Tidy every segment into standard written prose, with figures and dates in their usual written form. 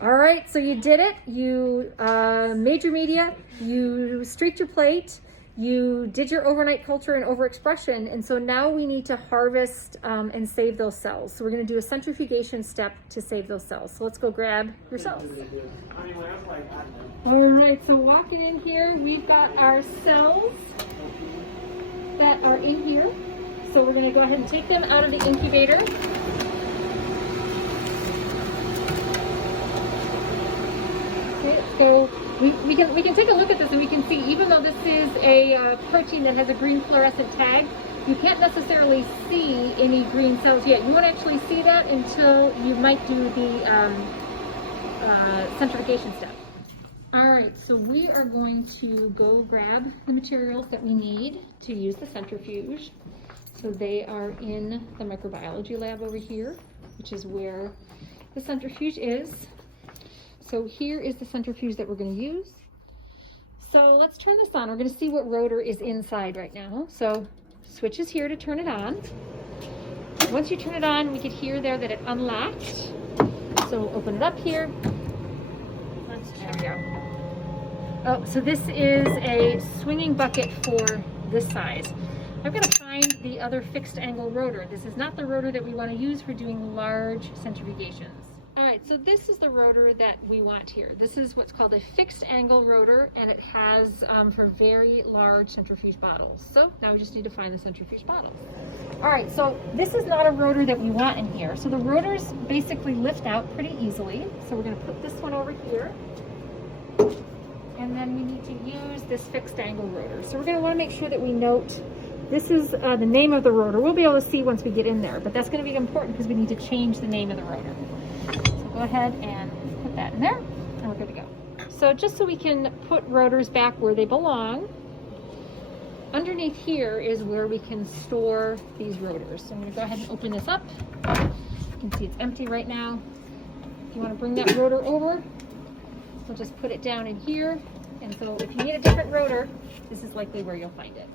All right, so you did it. You made your media, you streaked your plate, you did your overnight culture and overexpression, and so now we need to harvest and save those cells. So we're going to do a centrifugation step to save those cells. So let's go grab your cells. All right, so walking in here, we've got our cells that are in here. So we're going to go ahead and take them out of the incubator. So we can take a look at this and we can see, even though this is a protein that has a green fluorescent tag, you can't necessarily see any green cells yet. You won't actually see that until you might do the centrifugation step. All right, so we are going to go grab the materials that we need to use the centrifuge. So they are in the microbiology lab over here, which is where the centrifuge is. So here is the centrifuge that we're going to use. So let's turn this on. We're going to see what rotor is inside right now. So switch is here to turn it on. Once you turn it on, we could hear there that it unlocked. So we'll open it up here. There we go. Oh, so this is a swinging bucket for this size. I'm going to find the other fixed angle rotor. This is not the rotor that we want to use for doing large centrifugations. All right, so this is the rotor that we want here. This is what's called a fixed angle rotor, and it has for very large centrifuge bottles. So now we just need to find the centrifuge bottles. All right, so this is not a rotor that we want in here. So the rotors basically lift out pretty easily. So we're going to put this one over here. And then we need to use this fixed angle rotor. So we're going to want to make sure that we note this is the name of the rotor. We'll be able to see once we get in there, but that's going to be important because we need to change the name of the rotor. Go ahead and put that in there and we're good to go. So just so we can put rotors back where they belong, underneath here is where we can store these rotors. So I'm going to go ahead and open this up. You can see it's empty right now. If you want to bring that rotor over, so just put it down in here. And so if you need a different rotor, this is likely where you'll find it.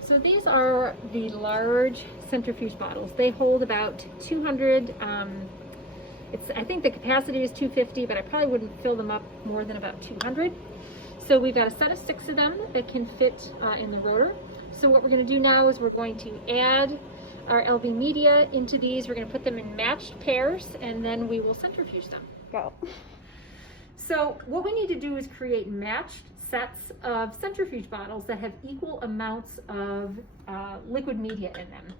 So these are the large centrifuge bottles. They hold about 200 I think the capacity is 250, but I probably wouldn't fill them up more than about 200. So we've got a set of 6 of them that can fit in the rotor. So what we're going to do now is we're going to add our LV media into these. We're going to put them in matched pairs, and then we will centrifuge them. Go. So what we need to do is create matched sets of centrifuge bottles that have equal amounts of liquid media in them.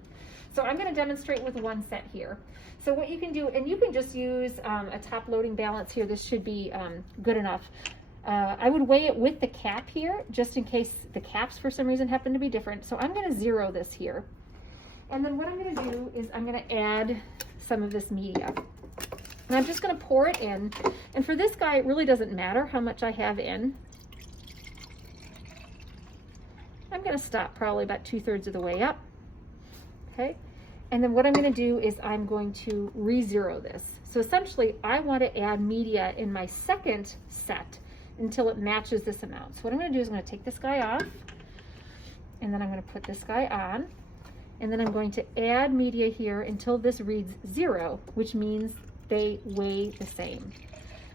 So I'm going to demonstrate with one set here. So what you can do, and you can just use a top loading balance here. This should be good enough. I would weigh it with the cap here, just in case the caps for some reason happen to be different. So I'm going to 0 this here. And then what I'm going to do is I'm going to add some of this media. And I'm just going to pour it in. And for this guy, it really doesn't matter how much I have in. I'm going to stop probably about 2/3 of the way up. Okay, and then what I'm going to do is I'm going to re-0 this. So essentially, I want to add media in my second set until it matches this amount. So what I'm going to do is I'm going to take this guy off, and then I'm going to put this guy on, and then I'm going to add media here until this reads 0, which means they weigh the same.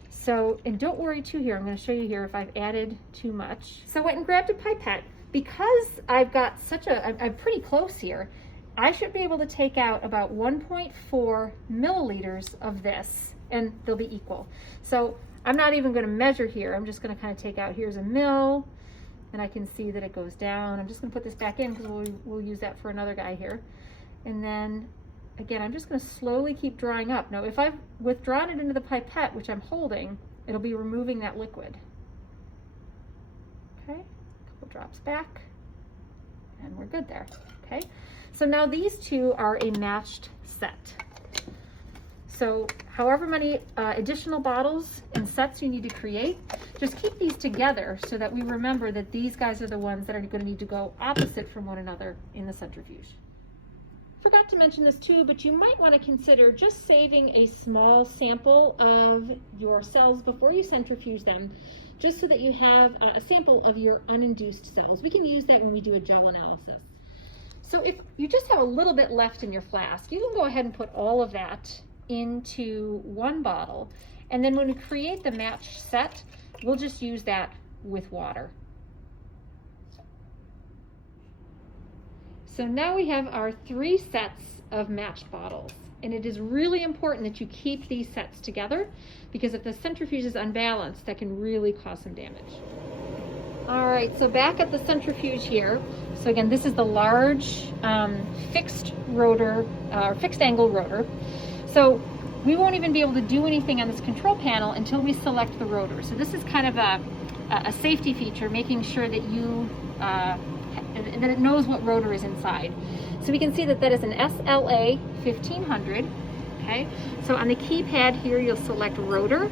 So, and don't worry too here, I'm going to show you here if I've added too much. So I went and grabbed a pipette. Because I've got I'm pretty close here, I should be able to take out about 1.4 milliliters of this, and they'll be equal. So I'm not even going to measure here. I'm just going to kind of take out, here's a mill, and I can see that it goes down. I'm just going to put this back in because we'll use that for another guy here. And then, again, I'm just going to slowly keep drawing up. Now, if I've withdrawn it into the pipette, which I'm holding, it'll be removing that liquid. Okay. Drops back, and we're good there. Okay, so now these two are a matched set. So however many additional bottles and sets you need to create, just keep these together so that we remember that these guys are the ones that are going to need to go opposite from one another in the centrifuge. Forgot to mention this too, but you might want to consider just saving a small sample of your cells before you centrifuge them, just so that you have a sample of your uninduced cells. We can use that when we do a gel analysis. So if you just have a little bit left in your flask, you can go ahead and put all of that into one bottle. And then when we create the matched set, we'll just use that with water. So now we have our 3 sets of matched bottles. And it is really important that you keep these sets together, because if the centrifuge is unbalanced, that can really cause some damage. All right, so back at the centrifuge here. So again, this is the large fixed rotor, fixed angle rotor. So we won't even be able to do anything on this control panel until we select the rotor. So this is kind of a safety feature, making sure that you that it knows what rotor is inside. So we can see that that is an SLA 1500. Okay, so on the keypad here, you'll select rotor,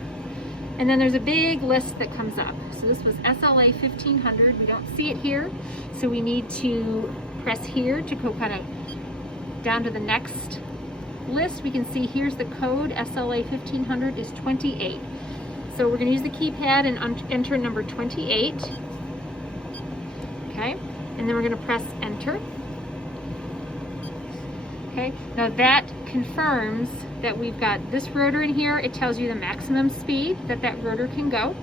and then there's a big list that comes up. So this was SLA 1500. We don't see it here, so we need to press here to go kind of down to the next list. We can see here's the code. SLA 1500 is 28. So we're going to use the keypad and enter number 28. Okay, and then we're going to press enter. Okay, now that confirms that we've got this rotor in here. It tells you the maximum speed that that rotor can go.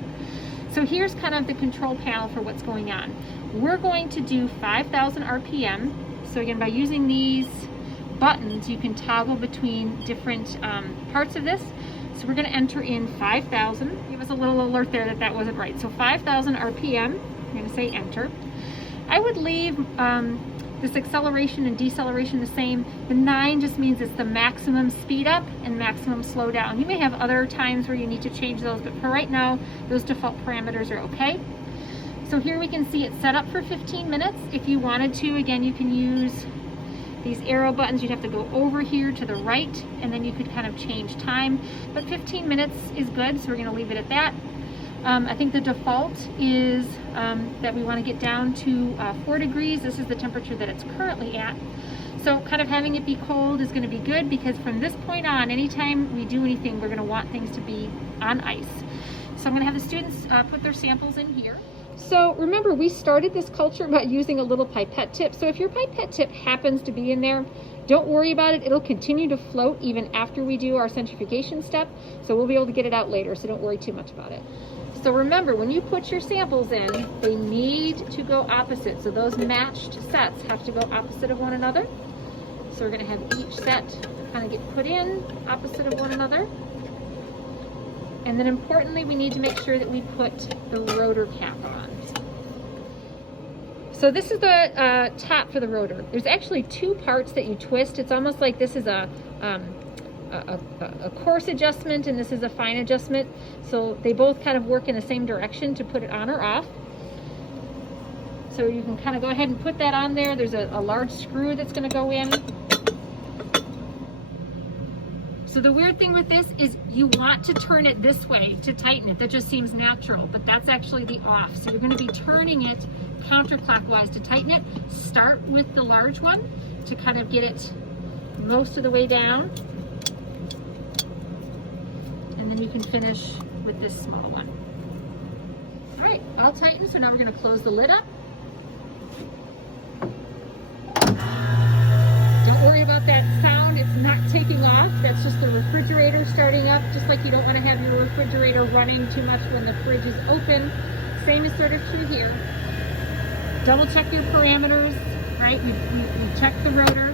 So here's kind of the control panel for what's going on. We're going to do 5,000 RPM. So again, by using these buttons, you can toggle between different parts of this. So we're going to enter in 5,000. Give us a little alert there that that wasn't right. So 5,000 RPM. I'm going to say enter. I would leave this acceleration and deceleration the same. The 9 just means it's the maximum speed up and maximum slow down. You may have other times where you need to change those, but for right now, those default parameters are okay. So here we can see it's set up for 15 minutes. If you wanted to, again, you can use these arrow buttons. You'd have to go over here to the right, and then you could kind of change time. But 15 minutes is good, so we're going to leave it at that. I think the default is that we want to get down to 4 degrees. This is the temperature that it's currently at. So kind of having it be cold is going to be good, because from this point on, anytime we do anything, we're going to want things to be on ice. So I'm going to have the students put their samples in here. So remember, we started this culture by using a little pipette tip. So if your pipette tip happens to be in there, don't worry about it. It'll continue to float even after we do our centrifugation step. So we'll be able to get it out later. So don't worry too much about it. So remember, when you put your samples in, they need to go opposite. So those matched sets have to go opposite of one another. So we're going to have each set kind of get put in opposite of one another. And then importantly, we need to make sure that we put the rotor cap on. So this is the top for the rotor. There's actually 2 parts that you twist. It's almost like this is a coarse adjustment and this is a fine adjustment. So they both kind of work in the same direction to put it on or off. So you can kind of go ahead and put that on there. There's a large screw that's going to go in. So the weird thing with this is you want to turn it this way to tighten it. That just seems natural, but that's actually the off. So you're going to be turning it counterclockwise to tighten it. Start with the large one to kind of get it most of the way down. And then you can finish with this small one. All right, all tightened, so now we're going to close the lid up. Don't worry about that sound, it's not taking off. That's just the refrigerator starting up, just like you don't want to have your refrigerator running too much when the fridge is open. Same is sort of true here. Double check your parameters, right? You check the rotor.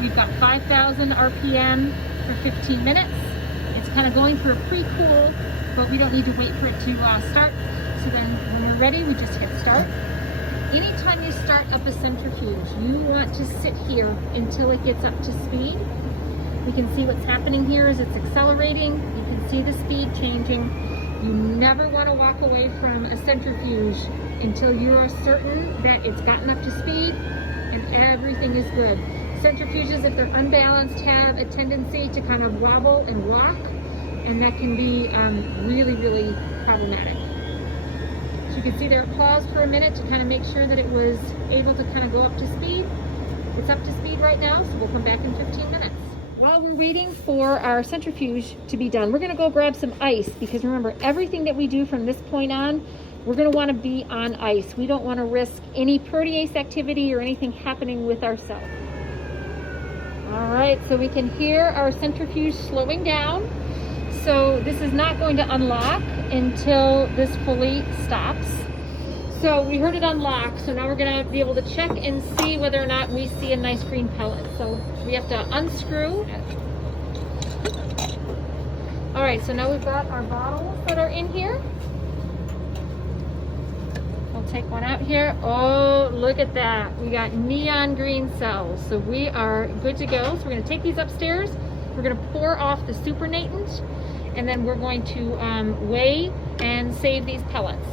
We've got 5,000 RPM for 15 minutes. It's kind of going through a pre-cool, but we don't need to wait for it to start. So then when we're ready, we just hit start. Anytime you start up a centrifuge, you want to sit here until it gets up to speed. We can see what's happening here is it's accelerating. You can see the speed changing. You never want to walk away from a centrifuge until you are certain that it's gotten up to speed and everything is good. Centrifuges, if they're unbalanced, have a tendency to kind of wobble and rock, and that can be really, really problematic. So you can see there it paused for a minute to kind of make sure that it was able to kind of go up to speed. It's up to speed right now, so we'll come back in 15 minutes. While we're waiting for our centrifuge to be done, we're going to go grab some ice, because remember, everything that we do from this point on, we're going to want to be on ice. We don't want to risk any protease activity or anything happening with our cell. All right, so we can hear our centrifuge slowing down. So this is not going to unlock until this fully stops. So we heard it unlock, so now we're gonna be able to check and see whether or not we see a nice green pellet. So we have to unscrew. All right, so now we've got our bottles that are in here. We'll take one out here. Oh, look at that. We got neon green cells. So we are good to go. So we're gonna take these upstairs. We're gonna pour off the supernatant, and then we're going to weigh and save these pellets.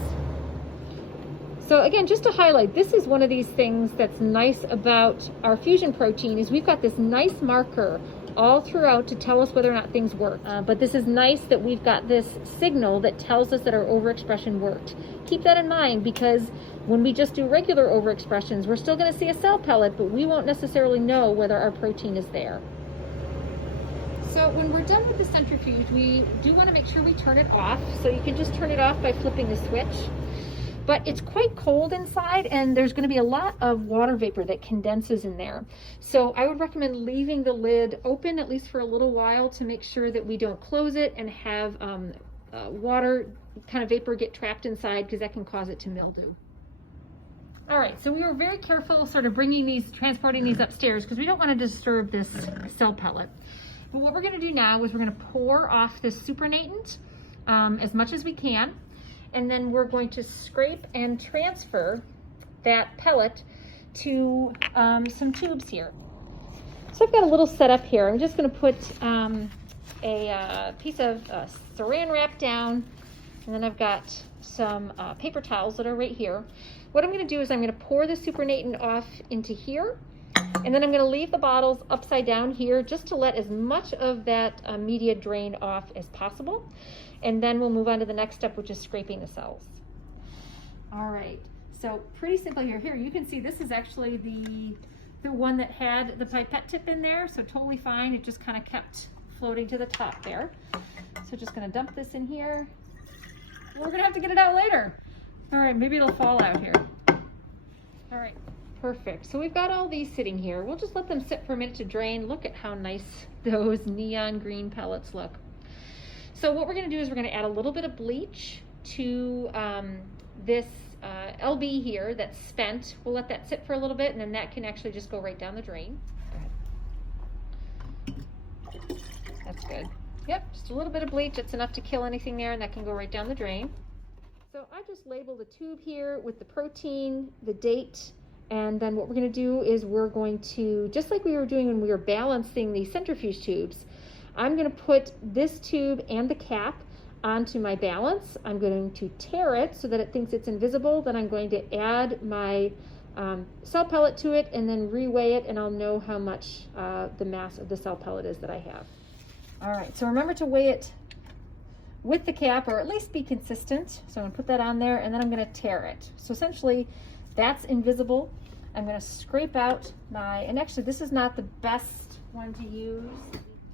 So again, just to highlight, this is one of these things that's nice about our fusion protein is we've got this nice marker all throughout to tell us whether or not things work. But this is nice that we've got this signal that tells us that our overexpression worked. Keep that in mind, because when we just do regular overexpressions, we're still gonna see a cell pellet, but we won't necessarily know whether our protein is there. So when we're done with the centrifuge, we do want to make sure we turn it off. So you can just turn it off by flipping the switch. But it's quite cold inside, and there's going to be a lot of water vapor that condenses in there. So I would recommend leaving the lid open at least for a little while to make sure that we don't close it and have water kind of vapor get trapped inside, because that can cause it to mildew. All right, so we were very careful sort of transporting these upstairs, because we don't want to disturb this cell pellet. But what we're going to do now is we're going to pour off this supernatant as much as we can. And then we're going to scrape and transfer that pellet to some tubes here. So I've got a little setup here. I'm just going to put a piece of saran wrap down, and then I've got some paper towels that are right here. What I'm going to do is I'm going to pour the supernatant off into here, and then I'm going to leave the bottles upside down here just to let as much of that media drain off as possible. And then we'll move on to the next step, which is scraping the cells. All right, so pretty simple here. Here, you can see this is actually the one that had the pipette tip in there, so totally fine. It just kind of kept floating to the top there. So just gonna dump this in here. We're gonna have to get it out later. All right, maybe it'll fall out here. All right, perfect. So we've got all these sitting here. We'll just let them sit for a minute to drain. Look at how nice those neon green pellets look. So what we're going to do is we're going to add a little bit of bleach to this LB here that's spent. We'll let that sit for a little bit, and then that can actually just go right down the drain. That's good. Yep, just a little bit of bleach. That's enough to kill anything there, and that can go right down the drain. So I just labeled a tube here with the protein, the date, and then what we're going to do is we're going to, just like we were doing when we were balancing the centrifuge tubes, I'm going to put this tube and the cap onto my balance. I'm going to tear it so that it thinks it's invisible. Then I'm going to add my cell pellet to it and then reweigh it, and I'll know how much the mass of the cell pellet is that I have. All right, so remember to weigh it with the cap, or at least be consistent. So I'm going to put that on there, and then I'm going to tear it. So essentially, that's invisible. I'm going to scrape out and actually this is not the best one to use.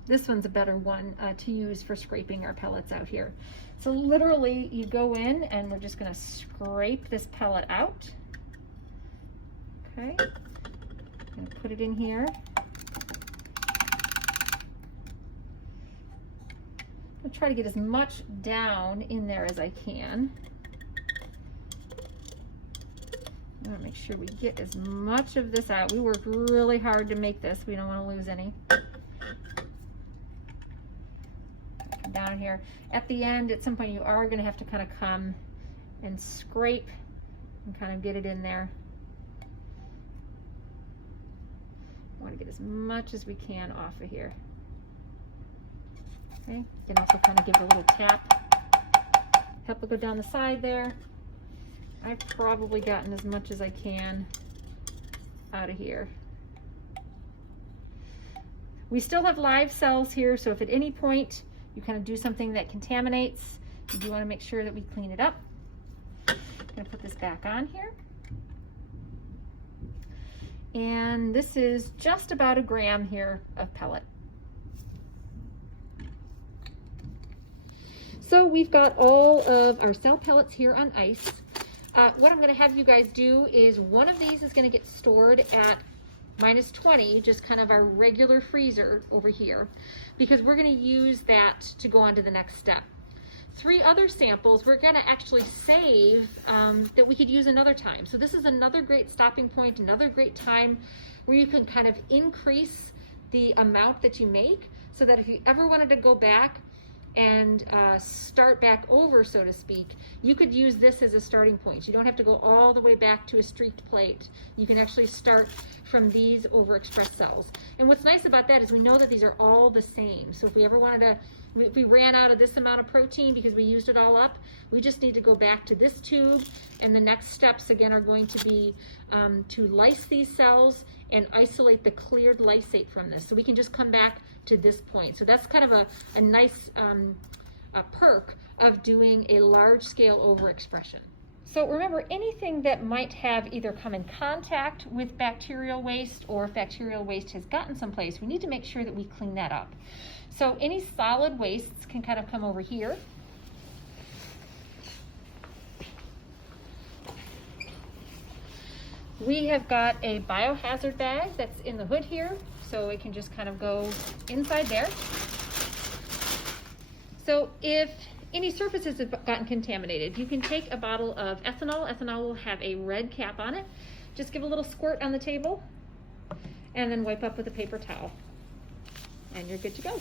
This one's a better one to use for scraping our pellets out here. So literally you go in and we're just going to scrape this pellet out. Okay, I'm going to put it in here. I'll try to get as much down in there as I can. I want to make sure we get as much of this out. We worked really hard to make this. We don't want to lose any. Down here at the end, at some point you are going to have to kind of come and scrape and kind of get it in there. I want to get as much as we can off of here. Okay, you can also kind of give it a little tap. Help it go down the side there. I've probably gotten as much as I can out of here. We still have live cells here, so if at any point you kind of do something that contaminates, you do want to make sure that we clean it up. I'm going to put this back on here. And this is just about a gram here of pellet. So we've got all of our cell pellets here on ice. What I'm going to have you guys do is one of these is going to get stored at minus 20, just kind of our regular freezer over here, because we're going to use that to go on to the next step. 3 other samples we're going to actually save that we could use another time. So this is another great stopping point, another great time where you can kind of increase the amount that you make, so that if you ever wanted to go back and start back over, so to speak, you could use this as a starting point. You don't have to go all the way back to a streaked plate. You can actually start from these overexpressed cells. And what's nice about that is we know that these are all the same. So if we ever wanted to, if we ran out of this amount of protein because we used it all up, we just need to go back to this tube, and the next steps again are going to be to lyse these cells and isolate the cleared lysate from this. So we can just come back to this point. So that's kind of a nice a perk of doing a large scale overexpression. So remember, anything that might have either come in contact with bacterial waste, or if bacterial waste has gotten someplace, we need to make sure that we clean that up. So any solid wastes can kind of come over here. We have got a biohazard bag that's in the hood here, so it can just kind of go inside there. So if any surfaces have gotten contaminated, you can take a bottle of ethanol. Ethanol will have a red cap on it. Just give a little squirt on the table and then wipe up with a paper towel, and you're good to go.